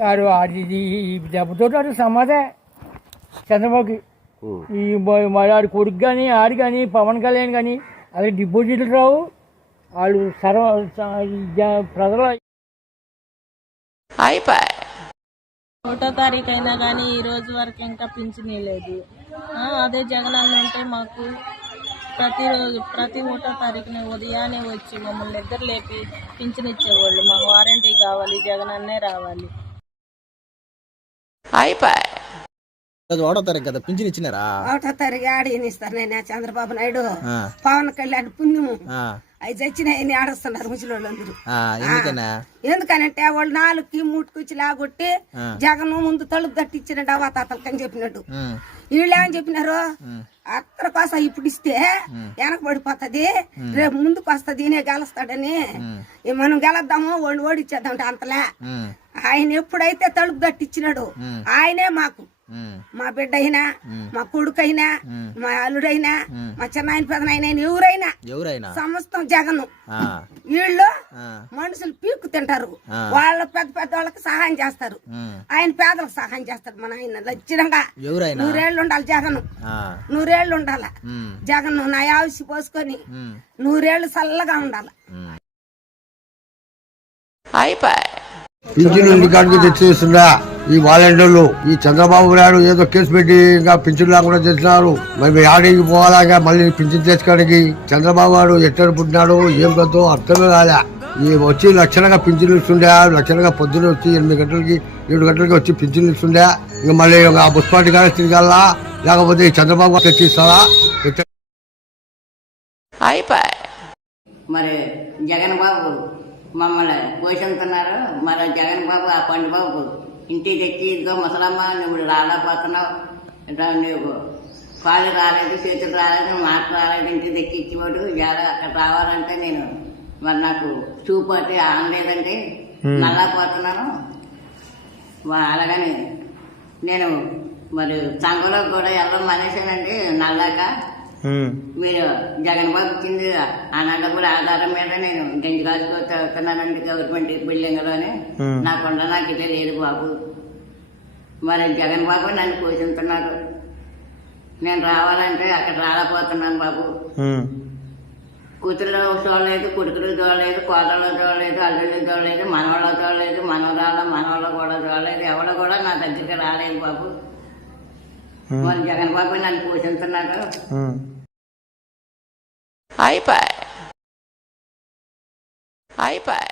ఆడు అది దెబ్బతో ఆడు సమాధే. చంద్రబాబుకి. ఈ ఆడి కొడుకు కానీ ఆడు కానీ పవన్ కళ్యాణ్ కానీ అది డిపాజిట్లు రావు. వాళ్ళు సర్వ ప్రజల ఒకటో తారీఖు అయినా కానీ ఈ రోజు వరకు ఇంకా పింఛనీ లేదు. ఆ, అదే జగన్ అన్న ఉంటే మాకు ప్రతిరోజు ప్రతి ఒకటో తారీఖున ఉదయాన్నే వచ్చి మమ్మల్ని నిద్ర లేపి పింఛన్ ఇచ్చేవాళ్ళు మాకు వారంటీ కావాలి జగన్ అన్నే రావాలి. అది ఒకటో తారీఖు కదా పింఛన్ ఇచ్చినారా? ఒకటో తారీఖు ఆడ ఇస్తారు నేను చంద్రబాబు నాయుడు. పవన్ కళ్యాణ్ పుణ్యము అవి చచ్చినాయని ఆడస్తున్నారు ముసలి వాళ్ళందరూ ఆ, ఎందుకనా ఎందుకనంటే వాళ్ళు నాలుగుకి మూటుకొచ్చి లాగొట్టి. జగన్ ముందు తలుపు తట్టించినట్టు అవాతాతలకని చెప్పినట్టు. ఉమ్, వీళ్ళు ఏమని చెప్పినారు? అత్తర కోసం ఇప్పుడు ఇస్తే వెనక పడిపోతుంది రేపు ముందుకు వస్తుంది ఈయనే గెలుస్తాడని మనం గెలద్దాము వాళ్ళు ఓడిచ్చేద్దాం అంతలే. ఆయన ఎప్పుడైతే తలుపు తట్టించినాడు ఆయనే మాకు. మా బిడ్డ అయినా మా కొడుకైనా మా అల్లుడైనా మా చిన్నాయన పెదనాయన ఎవరైనా ఎవరైనా. సమస్తం జగను. ఆ, వీళ్ళు మనుషులు పీక్కు తింటారు. వాళ్ళ పెద్ద పెద్ద వాళ్ళకి సహాయం చేస్తారు. ఆయన పేదలకు సహాయం చేస్తాడు మన ఆయన లచ్చితంగా ఎవరైనా. నూరేళ్ళు ఉండాలి జగన్. ఆ, నూరేళ్ళు ఉండాల జగన్ నా ఆవిసి పోసుకొని నూరేళ్ళు చల్లగా ఉండాలి. రికార్డుకి తెచ్చేస్తుందా ఈ వాలంటీర్లు ఈ చంద్రబాబు నాయుడు ఏదో కేసు పెట్టి ఇంకా పింఛన్ లేకుండా చేస్తున్నారు. మరి మీ ఆడికి పోవాలా మళ్ళీ పింఛన్ తెచ్చుకోవడానికి చంద్రబాబు నాయుడు ఎక్కడ పుట్టినాడు ఏం కదో అర్థమే కాలే. ఈ వచ్చి లక్షణంగా పింఛన్లు ఇస్తుండే లక్షణంగా పొద్దున్న వచ్చి ఎనిమిది గంటలకి ఏడు గంటలకి వచ్చి పింఛన్లు ఇస్తుండే. ఇంకా మళ్ళీ ఆ బుస్పాటి గానే తిరగాలా? లేకపోతే ఈ చంద్రబాబు గారు తెచ్చిస్తారా? ఎట్ట- మరి జగన్ బాబు మమ్మల్ని పోషిస్తున్నారు మరి జగన్ బాబు ఆ పండు బాబు ఇంటికి తెచ్చి ఇదిగో ముసలమ్మ నువ్వు రాలేకపోతున్నావు నువ్వు కాళ్ళు రాలేదు చేతులు రాలేదు మాట రాలేదు ఇంటికి తెచ్చి ఇచ్చేవాడు ఇవాళ అక్కడ రావాలంటే నేను మరి నాకు చూపు అయితే ఆనలేదంటే నల్లపోతున్నాను వా- అలాగని నేను మరి సంఘంలో కూడా వెళ్ళడం మానేశానండి నల్లాక. మీరు జగన్ బాబు ఇచ్చింది అనాథ కూడా ఆధారం మీద నేను గంజి కాసుకో చదువుతున్నానండి గవర్నమెంట్ బిల్డింగ్లోనే. నా కొండ నాకు ఇదే లేదు బాబు. మరి జగన్ బాబు నన్ను పోషిస్తున్నారు నేను రావాలంటే అక్కడ రాలేకపోతున్నాను బాబు. ఉమ్, కూతురు చూడలేదు కొడుకులు చూడలేదు కోడళ్ళు చూడలేదు అల్లుళ్ళు చూడలేదు మనవాళ్ళు చూడలేదు మనవరాళ్ళ మనవాళ్ళు కూడా చూడలేదు ఎవరు కూడా నా దగ్గరికి రాలేదు బాబు. మరి జగన్ బాబు నన్ను పోషిస్తున్నారు. అయిపోయి అయిపోయి